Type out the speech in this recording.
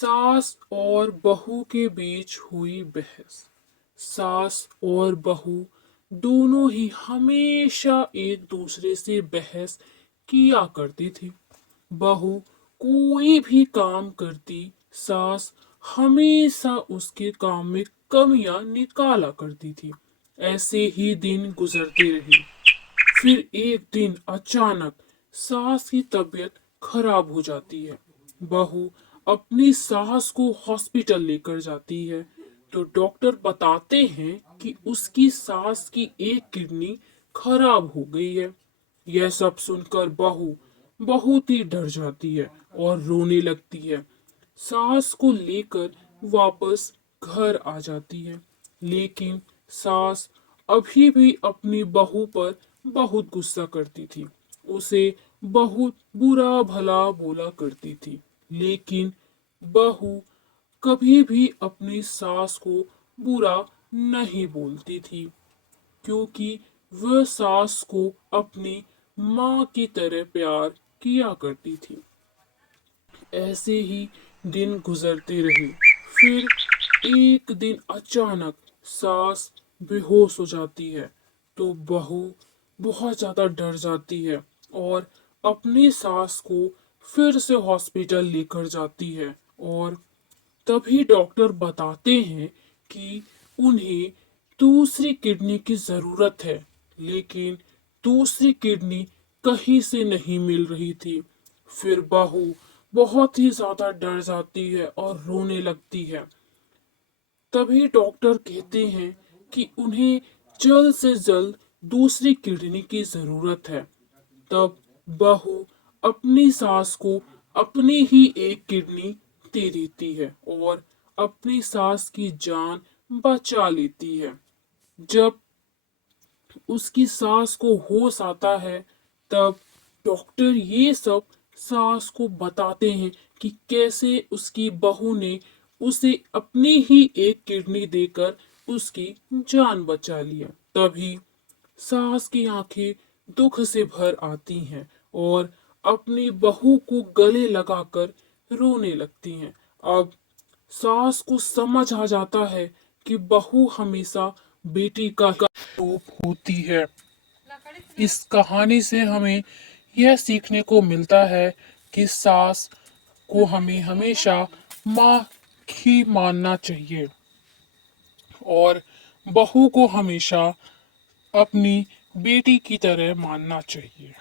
सास और बहू के बीच हुई बहस। सास और बहू दोनों ही हमेशा एक दूसरे से बहस किया करती थी। बहू कोई भी काम करती, सास हमेशा उसके काम में कमियां निकाला करती थी। ऐसे ही दिन गुजरते रहे। फिर एक दिन अचानक सास की तबीयत खराब हो जाती है। बहू अपनी सास को हॉस्पिटल लेकर जाती है तो डॉक्टर बताते हैं कि उसकी सास की एक किडनी खराब हो गई है। यह सब सुनकर बहू बहुत ही डर जाती है और रोने लगती है। सास को लेकर वापस घर आ जाती है, लेकिन सास अभी भी अपनी बहू पर बहुत गुस्सा करती थी। उसे बहुत बुरा भला बोला करती थी, लेकिन बहू कभी भी अपनी सास को बुरा नहीं बोलती थी, क्योंकि वह सास को अपनी माँ की तरह प्यार किया करती थी। ऐसे ही दिन गुजरते रहे। फिर एक दिन अचानक सास बेहोश हो जाती है तो बहू बहुत ज्यादा डर जाती है और अपनी सास को फिर से हॉस्पिटल लेकर जाती है। और तभी डॉक्टर बताते हैं कि उन्हें दूसरी किडनी की जरूरत है, लेकिन दूसरी किडनी कहीं से नहीं मिल रही थी। फिर बहू बहुत ही ज्यादा डर जाती है और रोने लगती है। तभी डॉक्टर कहते हैं कि उन्हें जल्द से जल्द दूसरी किडनी की जरूरत है। तब बहू अपनी सास को अपनी ही एक किडनी दे देती है और अपनी सास की जान बचा लेती है। जब उसकी सास को होश आता है तब डॉक्टर ये सब सास को बताते हैं कि कैसे उसकी बहू ने उसे अपनी ही एक किडनी देकर उसकी जान बचा लिया। तभी सास की आंखें दुख से भर आती हैं और अपनी बहू को गले लगाकर रोने लगती हैं। अब सास को समझ आ जाता है कि बहू हमेशा बेटी का रूप होती है। इस कहानी से हमें यह सीखने को मिलता है कि सास को हमें हमेशा माँ ही मानना चाहिए और बहू को हमेशा अपनी बेटी की तरह मानना चाहिए।